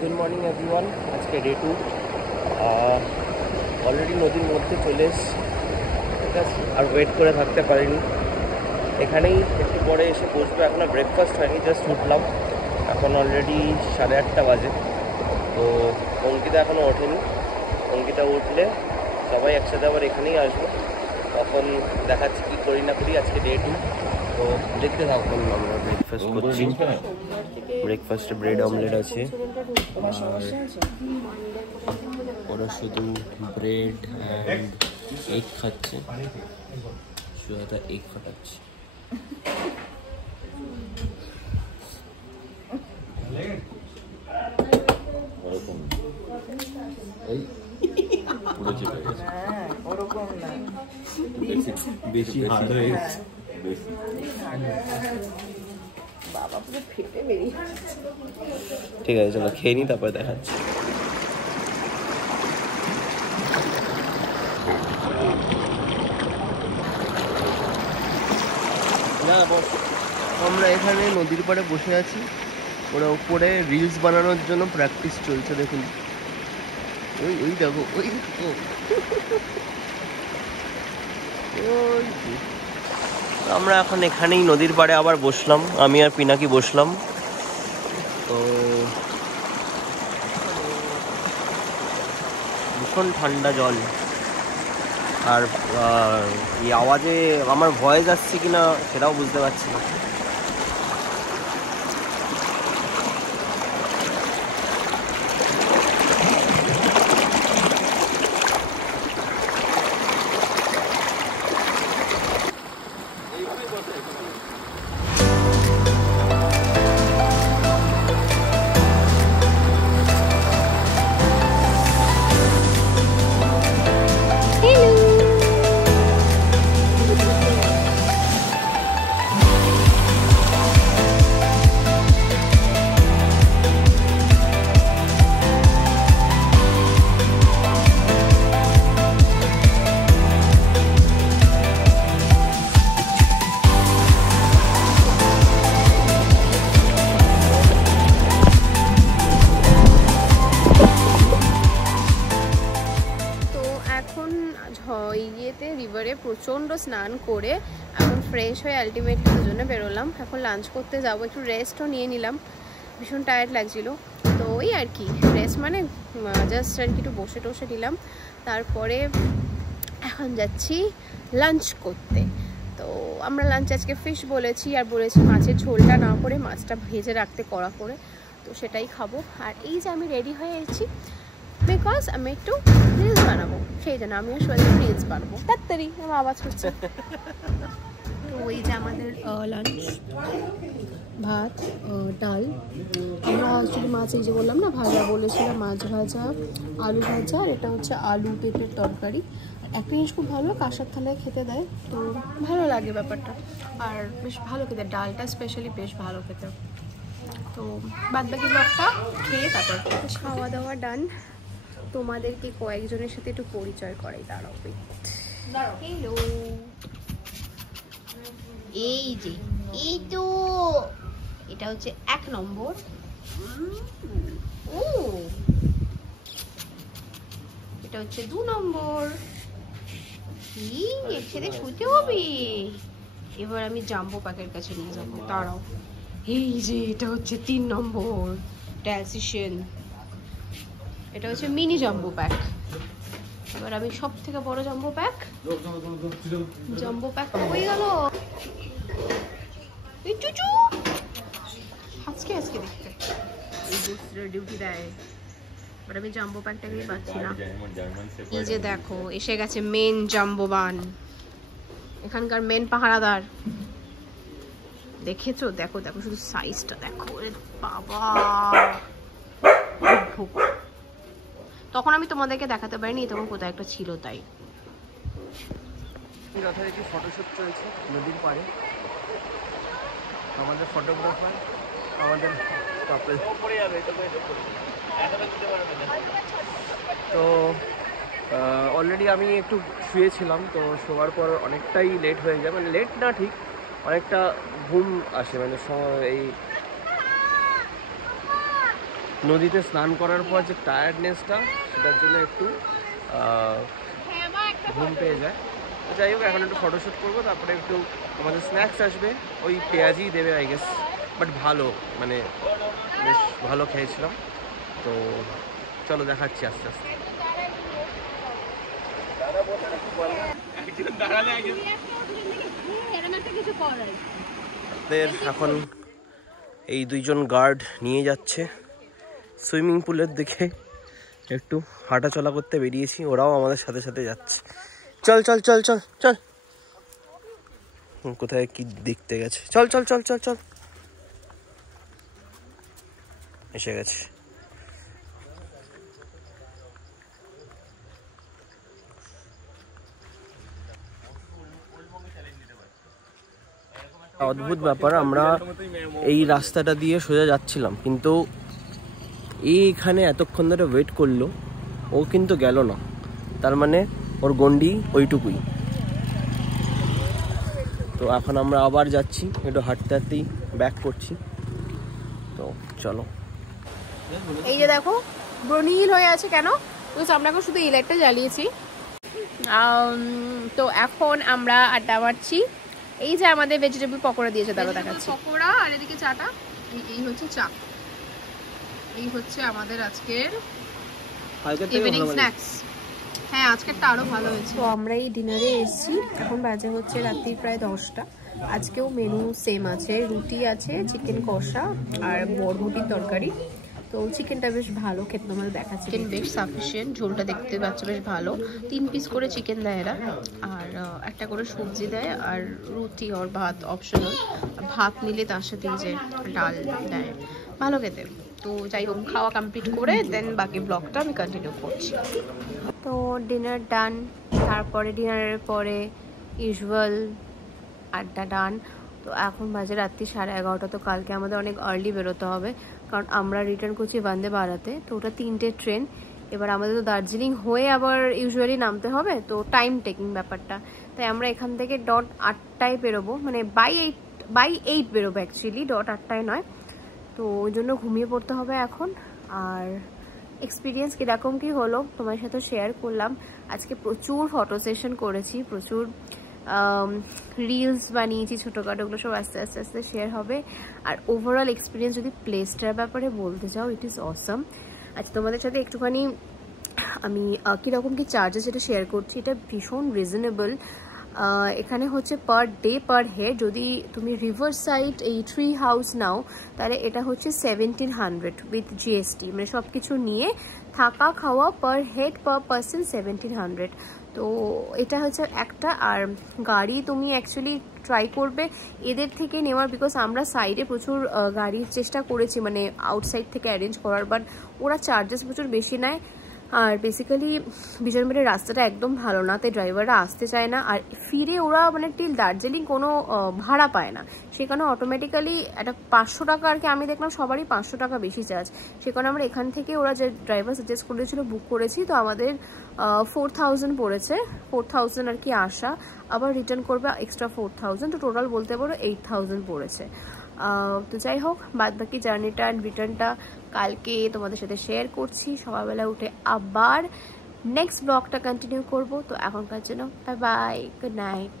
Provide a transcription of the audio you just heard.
Good morning everyone. আজকে day 2, already নদীর মধ্যে চলে এসেছি। ঠিক আছে, আর ওয়েট করে থাকতে পারিনি, এখানেই একটু পরে এসে বসবো। এখনও ব্রেকফাস্ট হয়নি, জাস্ট উঠলাম, এখন অলরেডি 8:30 বাজে। তো অঙ্কিতা এখনও ওঠেনি, অঙ্কিতা উঠলে সবাই একসাথে আবার এখানেই আসবো, তখন দেখাচ্ছি কী করি না করি। আজকে ডে 2, তো দেখতে থাকুন। আমরা ব্রেকফাস্ট করছি। ব্রেকফাস্টে ব্রেড অমলেট আছে, ওরা শুধু ব্রেড অ্যান্ড এগ খাচ্ছে, সুজাতা এগ ফাটাচ্ছে। বেশি হার্ড হয়ে গেছে, ঠিক আছে চলো খেয়ে নিই, তারপরে দেখাচ্ছি। আমরা এখানে নদীর পাড়ে বসে আছি, ওরা উপরে রিলস বানানোর জন্য প্র্যাকটিস চলছে। দেখুন ওই ওই দেখো, ওই আমরা এখন এখানেই নদীর পাড়ে আবার বসলাম, আমি আর পিনাকি বসলাম। তো ভীষণ ঠান্ডা জল, আর এই আওয়াজে আমার ভয়েস আসছে কিনা সেটাও বুঝতে পারছি না। ইয়েতে রিভারে প্রচণ্ড স্নান করে এখন ফ্রেশ হয়ে আলটিমেটলি দুজনে বেরোলাম। এখন লাঞ্চ করতে যাবো, একটু রেস্টও নিয়ে নিলাম, ভীষণ টায়ার্ড লাগছিল। তো ওই আর কি, রেস্ট মানে জাস্ট আর কি একটু বসে টসে নিলাম, তারপরে এখন যাচ্ছি লাঞ্চ করতে। তো আমরা লাঞ্চ আজকে ফিশ বলেছি, আর বলেছি মাছের ঝোলটা না করে মাছটা ভেজে রাখতে কড়া করে, তো সেটাই খাবো। আর এই যে আমি রেডি হয়ে এসেছি বিকজ আমি একটু রিলস বানাবো, সেই জন্য আমিও সোজা রিলস বানাবো। তাড়াতাড়ি আমার আওয়াজ হচ্ছে। তো ওই যে আমাদের লাঞ্চ, ভাত, ডাল, আমরা অ্যাকচুয়ালি মাছ, এই যে বললাম না ভাজা বলেছিলাম, মাছ ভাজা, আলু ভাজা, আর এটা হচ্ছে আলু পেঁপের তরকারি। একটা জিনিস খুব ভালো, কাঁসার থালায় খেতে দেয়, তো ভালো লাগে ব্যাপারটা, আর বেশ ভালো খেতে, ডালটা স্পেশালি বেশ ভালো খেতে। তো বাদবাকি ব্লগটা খেয়ে তারপর খাওয়া দাওয়া ডান। তোমাদেরকে কয়েকজনের সাথে একটু পরিচয় করাই, দাঁড়াও। হ্যালো, এই যে এই তো এটা হচ্ছে 1 নম্বর, ও এটা হচ্ছে 2 নম্বর, এর সাথে শুতে হবে। এবার আমি জাম্বো প্যাকের কাছে নিয়ে যাবো, দাঁড়াও। এই যে এটা হচ্ছে 3 নম্বর ট্রানজিশন, এটা হচ্ছে মিনি জাম্বো প্যাক। এবার আমি সব থেকে বড় জাম্বো প্যাক হয়ে গেল। আজকে দেখতে ডিউটি দেয়, বাট আমি জাম্বো প্যাকটাকেই পাচ্ছি না। এই যে দেখো এসে গেছে মেন জাম্বো বান, এখানকার মেন পাহারাদার। দেখেছো, দেখো দেখো শুধু সাইজটা দেখো, বাবা। তখন আমি তোমাদেরকে দেখাতে পারিনি, তখন কোথায় একটা ছিল, তাই। যথারীতি ফটোশ্যুট চলছে নদীর পাড়ে, আমাদের ফটোগ্রাফার, আমাদের কাপল। তো অলরেডি আমি একটু শুয়েছিলাম, তো শোয়ার পর অনেকটাই লেট হয়ে যায়, মানে লেট না ঠিক, অনেকটা ঘুম আসে, মানে এই নদীতে স্নান করার পর যে টায়ার্ডনেসটা, সেটার জন্য একটু ঘুম পেয়ে যায়। তো যাই হোক, এখন একটু ফটোশ্যুট করবো, তারপরে একটু আমাদের স্ন্যাক্স আসবে, ওই পেঁয়াজই দেবে আই গেস, বাট ভালো, মানে বেশ ভালো খেয়েছিলাম। তো চলো দেখাচ্ছি আস্তে আস্তে। এখন এই দুইজন গার্ড নিয়ে যাচ্ছে সুইমিং পুলের দিকে, একটু হাঁটাচলা করতে বেরিয়েছি, ওরাও আমাদের সাথে সাথে যাচ্ছে। চল চল চল চল চল, কোথায় কি দেখতে গেছে, চল চল চল চল চল, এসে গেছে। অদ্ভুত ব্যাপার, আমরা এই রাস্তাটা দিয়ে সোজা যাচ্ছিলাম, কিন্তু এইখানে এতক্ষণ ধরে ওয়েট করলো, ও কিন্তু গেল না, তার মানে ওর গন্ডি ওইটুকুই। তো এখন আমরা আবার যাচ্ছি, একটু হাঁটতে হাঁটতেই ব্যাক করছি। তো চলো। এই যে দেখো ব্রনীল হয়ে আছে কেন, বিকজ আমরা এখন শুধু এই লাইটটা জ্বালিয়েছি। তো এখন আমরা আড্ডা মারছি। এই যে আমাদের ভেজিটেবল পকোড়া দিয়েছে, দাদা দেখাচ্ছি পকোড়া, আর এদিকে চাটা। এই হচ্ছে চা, এই হচ্ছে আমাদের আজকের ইভিনিং স্ন্যাক্স। হ্যাঁ, আজকেরটা আরো ভালো হয়েছে। তো আমরা এই ডিনারে এসেছি, এখন বাজে হচ্ছে রাত্রি প্রায় 10টা। আজকেও মেনু সেম আছে, রুটি আছে, চিকেন কষা আর বরবটির তরকারি। তো চিকেনটা বেশ ভালো খেতে, তোমাদের দেখাচ্ছি। চিকেন বেশ সাফিসিয়েন্ট, ঝোলটা দেখতে পাচ্ছ বেশ ভালো। 3 পিস করে চিকেন দেয় এরা, আর একটা করে সবজি দেয়, আর রুটি আর ভাত অপশনাল। ভাত নিলে তার সাথে যে ডাল দেয়, ভালো খেতে। তো যাই হোক, খাওয়া কমপ্লিট করে দেন বাকি ব্লগটা আমি কন্টিনিউ করছি। তো ডিনার ডান, তারপরে ডিনারের পরে ইউজুয়াল আড্ডা ডান। তো এখন বাজে রাত্রি 11:30। তো কালকে আমাদের অনেক আর্লি বেরোতে হবে, কারণ আমরা রিটার্ন করছি বন্দে ভারতে। তো ওটা 3টে ট্রেন। এবার আমাদের তো দার্জিলিং হয়ে আবার ইউজুয়ালি নামতে হবে, তো টাইম টেকিং ব্যাপারটা। তাই আমরা এখান থেকে ডট 8টায় বেরোবো, মানে বাই 8 বেরোবো অ্যাকচুয়ালি, ডট 8টায় নয়। তো ওই জন্য ঘুমিয়ে পড়তে হবে এখন। আর এক্সপিরিয়েন্স কীরকম কী হলো তোমার সাথে শেয়ার করলাম। আজকে প্রচুর ফটো সেশন করেছি, প্রচুর রিলস বানিয়েছি ছোটোখাটো, ওগুলো সব আস্তে আস্তে আস্তে শেয়ার হবে। আর ওভারঅল এক্সপিরিয়েন্স যদি প্লেসটার ব্যাপারে বলতে চাও, ইট ইজ অসাম। আচ্ছা, তোমাদের সাথে একটুখানি আমি কীরকম কী চার্জেস যেটা শেয়ার করছি, এটা ভীষণ রিজনেবল। এখানে হচ্ছে পার ডে পার হেড, যদি তুমি রিভার সাইড এই ট্রি হাউস নাও তাহলে এটা হচ্ছে 1700 উইথ জিএসটি, মানে সব কিছু নিয়ে থাকা খাওয়া পার হেড পার পার্সন 1700। তো এটা হচ্ছে একটা। আর গাড়ি তুমি অ্যাকচুয়ালি ট্রাই করবে এদের থেকে নেওয়ার, বিকজ আমরা সাইডে প্রচুর গাড়ির চেষ্টা করেছি, মানে আউটসাইড থেকে অ্যারেঞ্জ করার, বাট ওরা চার্জেস প্রচুর বেশি নেয়। আর বেসিক্যালি বিজনবাড়ির রাস্তাটা একদম ভালো না, তাই ড্রাইভাররা আসতে চায় না। আর ফিরে ওরা মানে টিল দার্জিলিং কোনো ভাড়া পায় না, সেখানে অটোমেটিক্যালি একটা 500 টাকা, আর কি আমি দেখলাম সবারই 500 টাকা বেশি চার্জ। সেখানে আমরা এখান থেকে ওরা যে ড্রাইভার সাজেস্ট করেছিল বুক করেছি, তো আমাদের 4000 পড়েছে, 4000 আর কি আসা, আবার রিটার্ন করবে এক্সট্রা 4000, তো টোটাল বলতে পারো 8000 পড়েছে। তো যাই হোক, বাদ বাকি জার্নিটা অ্যান্ড রিটার্নটা কালকে তোমাদের সাথে শেয়ার করছি। সকালবেলা উঠে আবার নেক্সট ব্লগটা কন্টিনিউ করব। তো এখনকার জন্য বাই বাই, গুড নাইট।